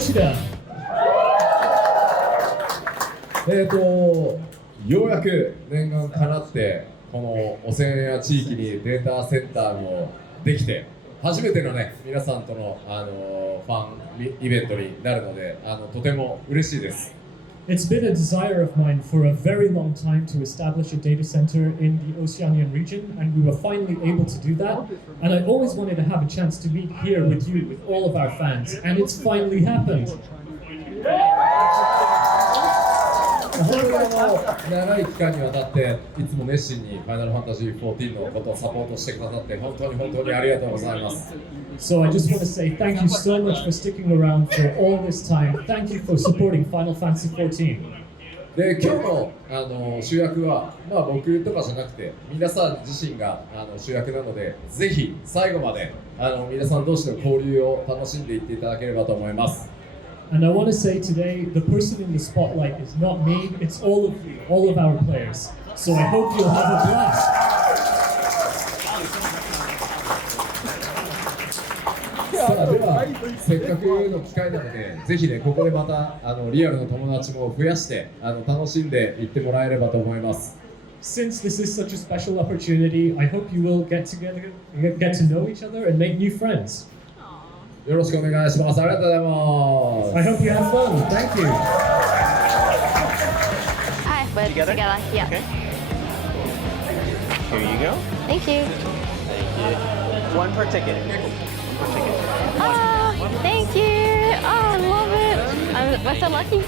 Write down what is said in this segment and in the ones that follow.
Yoshida. ようやく念願かなってこのオセアニア地域にデータセンターもできて初めてのね皆さんとの、ファンイベントになるのでとても嬉しいです。It's been a desire of mine for a very long time to establish a data center in the Oceanian region, and we were finally able to do that. And I always wanted to have a chance to meet here with you, with all of our fans, and it's finally happened. 本当に長い期間にわたっていつも熱心にファイナルファンタジー14のことをサポートしてくださって本当にありがとうございます。So I just want to say thank you so much for sticking around for all this time. Thank you for supporting Final Fantasy XIV. で今日の、主役は、僕とかじゃなくて皆さん自身が主役なのでぜひ最後まで皆さん同士の交流を楽しんでいっていただければと思います。And I want to say today, the person in the spotlight is not me, it's all of you, all of our players. So I hope you'll have a blast. さあではせっかくの機会なのでぜひねここでまたリアルの友達も増やして楽しんでいってもらえればと思います。Since this is such a special opportunity, I hope you will get together, get to know each other and make new friends. よろしくお願いします。ありがとうございます。I hope you have fun. Thank you. Hi, we're together? Yeah. Okay. Here you go. Thank you. Thank you. One per ticket. Oh, thank you. Oh, I love it. We're so lucky.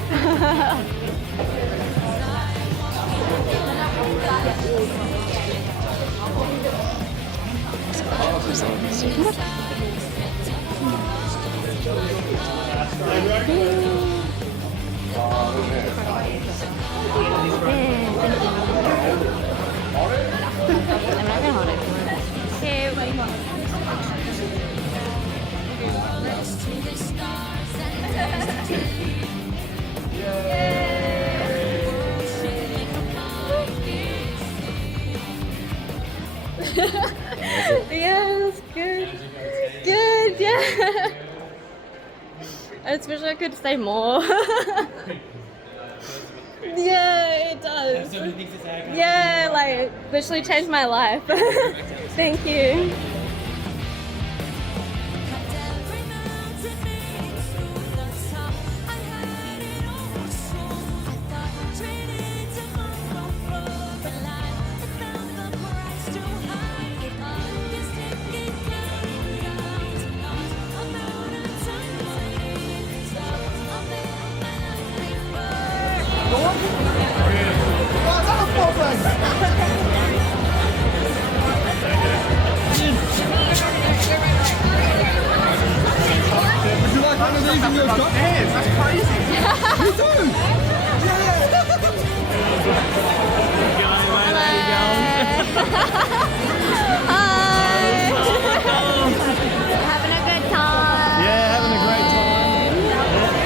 Yeah, that's good. Good, yeah. I just wish I could say more. Yeah, it does. Yeah, like literally changed my life. Thank you. Would you like one of these in your shop? Yes, that's crazy. You do? Hi. Having a good time. Yeah, having a great time.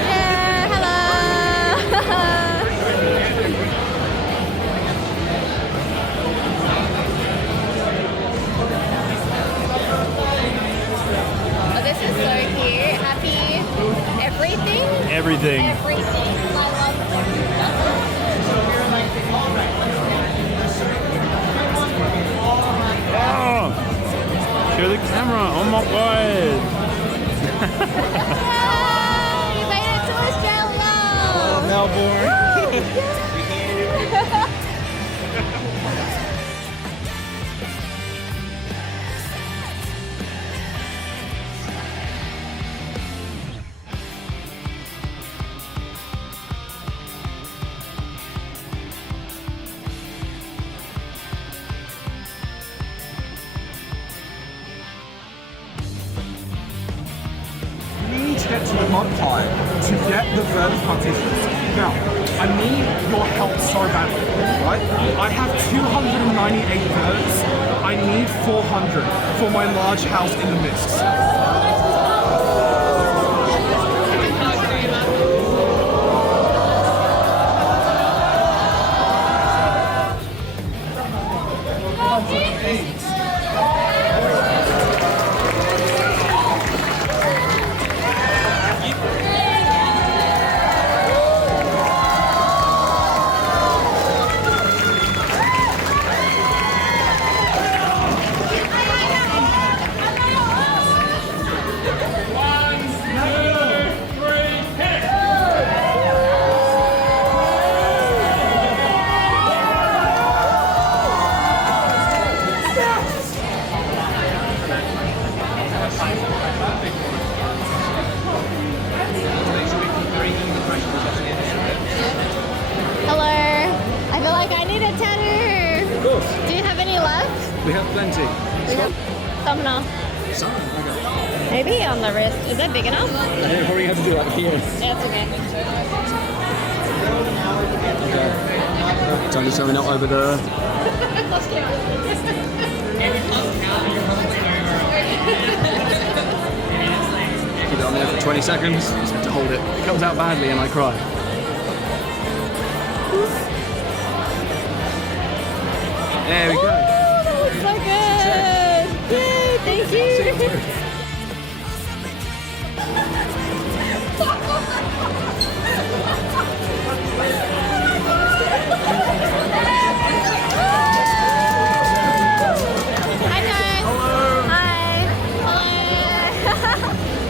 Yeah, hello. Oh, this is so cute. Happy everything. Everything. Everything. I love Oh, show the camera. Oh my god. You made it to Australia. Oh, Melbourne. You need to get to the mod pie to get the verb partitions. Now, I need your help so badly, right? I have 298 verbs. I need 400 for my large house in the mists. We have plenty. Thumbnail. Maybe on the wrist. Is that big enough? I think probably have to do like here. Yeah, it's okay. Tony showing up over there. Keep it on there for 20 seconds. Just have to hold it. It comes out badly and I cry. There we go. Oh, that looks so good. Yay, thank you. Hi guys. Hello. Hi.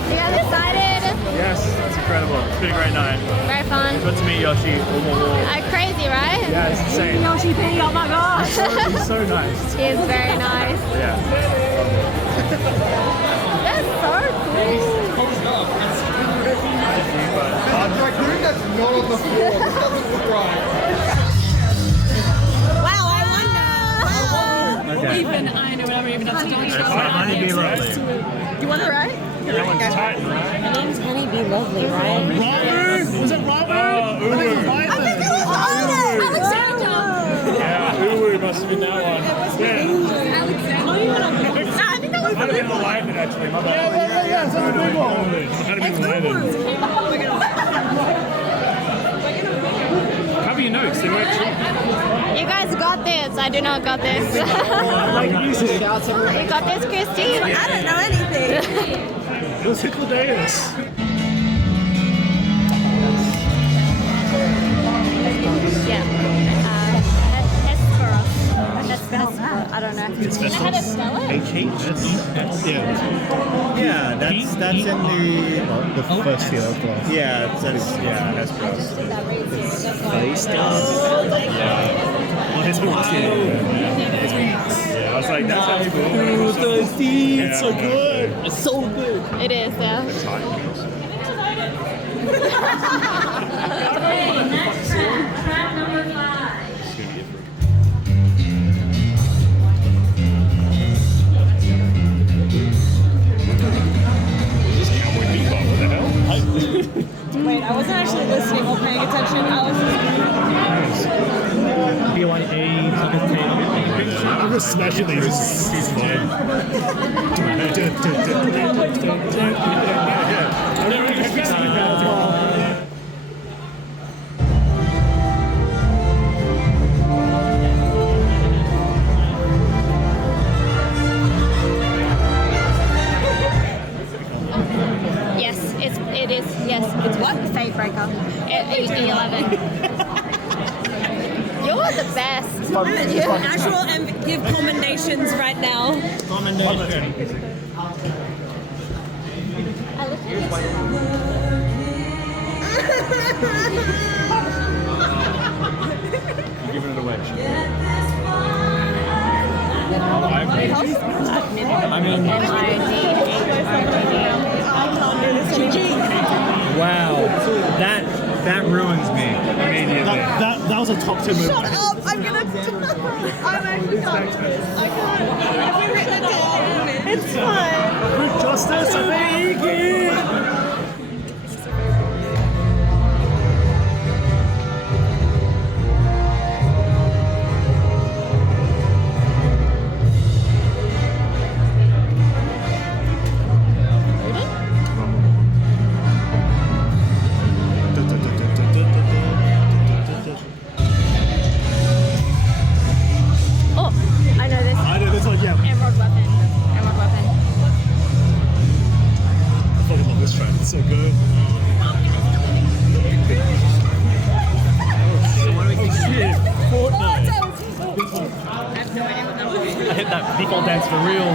You guys excited? Yes, that's incredible. It's been a great night. Very fun. Good to meet Yoshi. Crazy, right? Yeah, it's insane. Yoshi P, oh my gosh. He's so nice. He is very nice. Yeah. That's so cool. Wow, I wonder. Okay. Even I know whatever even have to do. Honey be lovely. You want to ride? That one's tight, right? My name's Honey Be Lovely, right? Robert? Was it Robert? I think it was Alexander. Yeah, Uwu must have been that one. Yeah. No, I think that was Might have been Leiden, actually. My bad. Yeah, it's a big one. Might have been Leiden. Cover your notes. They weren't cheap. You guys got this. I do not got this. Like music. You got this, Christine? I don't know anything. It was Hippodamous. Yeah. Hesperus. I don't know. It's How to spell it? H-E-S-S. Yeah. Yeah, that's in the first field as well. Yeah, that's Hesperus. Well, his wings. Yeah, I was like, that sounds cool. It's so good. It's so good. It is, yeah. Track number 5. Wait, I wasn't actually listening or paying attention. I was just... B1A, I'm especially season 10. Yes, it is. Yes, it's what? Fate Breaker. 11. You're the best. Actual and give commendations right now. Giving it away. Wow, that ruins me immediately. That was a top 2 movie. Shut up! I'm gonna... I'm actually can't. I can't. Have we written it down? It's fine. Justice, I think. Oh, I know this. I know this one, yeah. Emerald Weapon. I fucking love this track. It's so good. Fortnite. I hit that default dance for real.